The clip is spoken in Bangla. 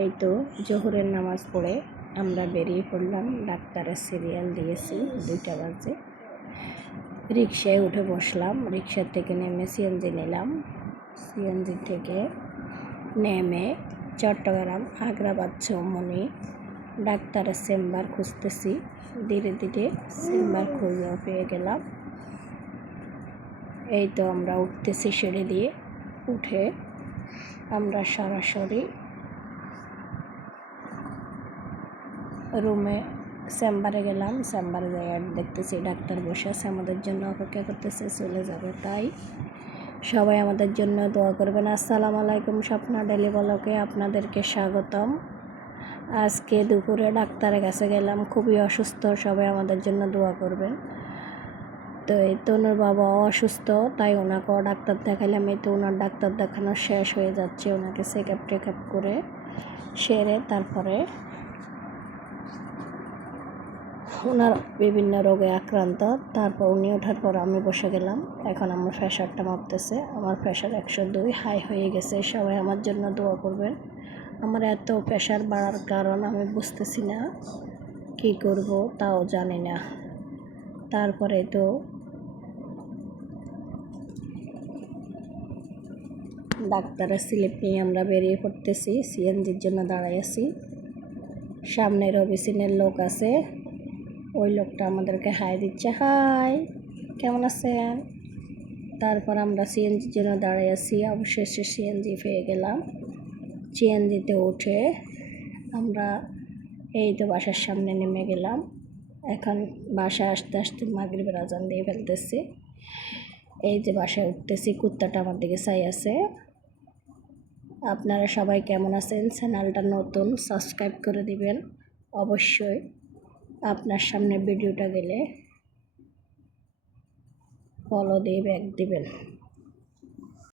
এই তো জোহরের নামাজ পড়ে আমরা বেরিয়ে পড়লাম। ডাক্তারের সিরিয়াল দিয়েছি, 2টা বাজে। রিকশায় উঠে বসলাম, রিকশা থেকে নেমে সিএনজি নিলাম। সিএনজি থেকে নেমে চট্টগ্রাম আগ্রাবাদ চৌমনি ডাক্তারের চেম্বার খুঁজতেছি। ধীরে ধীরে চেম্বার খুঁজে পেয়ে গেলাম। এই তো আমরা উঠতেছি সিঁড়ি দিয়ে। উঠে আমরা সরাসরি রুমে চেম্বারে গেলাম। চেম্বারে যাই আর দেখতেছি ডাক্তার বসে আছে, আমাদের জন্য অপেক্ষা করতেছে, চলে যাবে। তাই সবাই আমাদের জন্য দোয়া করবেন। আসসালামু আলাইকুম, স্বপ্না ডেলি ব্লগে আপনাদেরকে স্বাগতম। আজকে দুপুরে ডাক্তারের কাছে গেলাম, খুবই অসুস্থ, সবাই আমাদের জন্য দোয়া করবেন। তো এই তনুর বাবা অসুস্থ, তাই ওনাকেও ডাক্তার দেখালাম। এই তো ওনার ডাক্তার দেখানো শেষ হয়ে যাচ্ছে, ওনাকে চেক আপ করে সেরে তারপরে ওনার বিভিন্ন রোগে আক্রান্ত। তারপর উনি ওঠার পর আমি বসে গেলাম। এখন আমার প্রেশারটা মাপতেছে, আমার প্রেশার 102 হাই হয়ে গেছে। সবাই আমার জন্য দোয়া করবেন। আমার এত প্রেশার বাড়ার কারণ আমি বুঝতেছি না, কী করব তাও জানি না। তারপরে তো ডাক্তারের স্লিপ নিয়ে আমরা বেরিয়ে পড়তেছি, সিএনজির জন্য দাঁড়াই আছি। সামনে রবিসিনের লোক আছে, ওই লোকটা আমাদেরকে হাই দিচ্ছে, হাই কেমন আছেন। তারপর আমরা সিএনজির জন্য দাঁড়িয়ে আছি। অবশেষে সিএনজি পেয়ে গেলাম। সিএনজিতে উঠে আমরা এই তো বাসার সামনে নেমে গেলাম। এখন বাসায় আসতে আসতে মাগরিবের আজান দিয়ে ফেলতেছি। এই যে বাসায় উঠতেছি, কুত্তাটা আমার দিকে চাই আছে। আপনারা সবাই কেমন আছেন? চ্যানেলটা নতুন, সাবস্ক্রাইব করে দিবেন অবশ্যই। আপনার সামনে ভিডিওটা গেলে ফলো দিয়ে ব্যাক দিবেন।